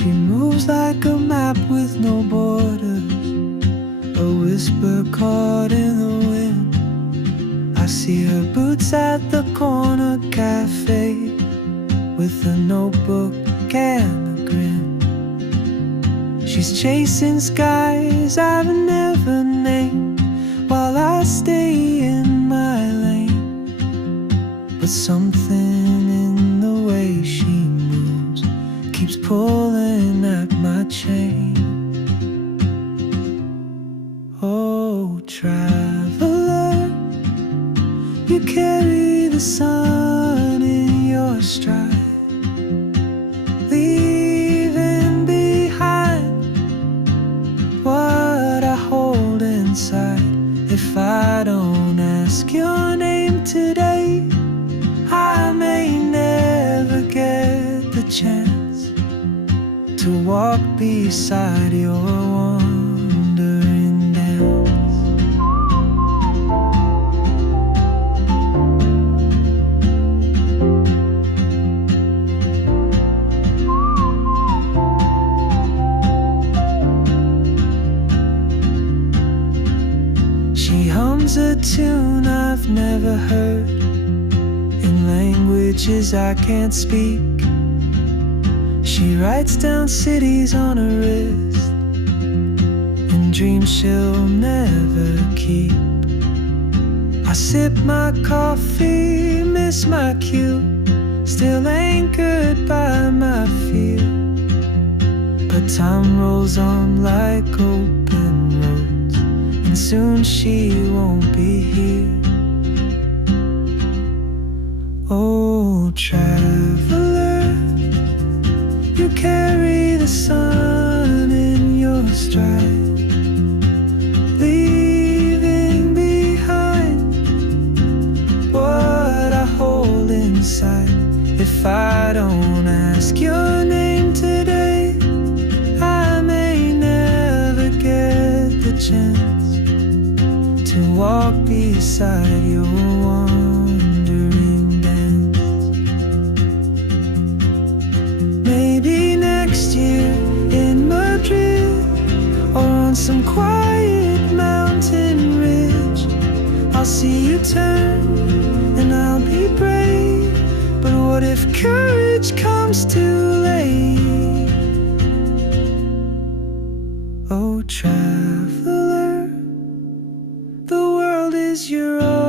She moves like a map with no borders, a whisper caught in the wind. I see her boots at the corner cafe, with a notebook and a grin. She's chasing skies I've never named, while I stay in my lane. But something in the way she moves keeps pulling at my chain. Oh, traveler, you carry the sun in your stride, leaving behind what I hold inside. If I don't ask your name today, I may never get the chance to walk beside your wandering dance. She hums a tune I've never heard, in languages I can't speak. She writes down cities on her wrist, and dreams she'll never keep. I sip my coffee, miss my cue, still anchored by my fear. But time rolls on like open roads, and soon she won't be here. Oh, traveler, you carry the sun in your stride, leaving behind what I hold inside. If I don't ask your name today, I may never get the chance to walk beside your wandering dance. Maybe next year in Madrid, or on some quiet mountain ridge, I'll see you turn and I'll be brave. But what if courage comes too late? Oh, traveler, the world is your own.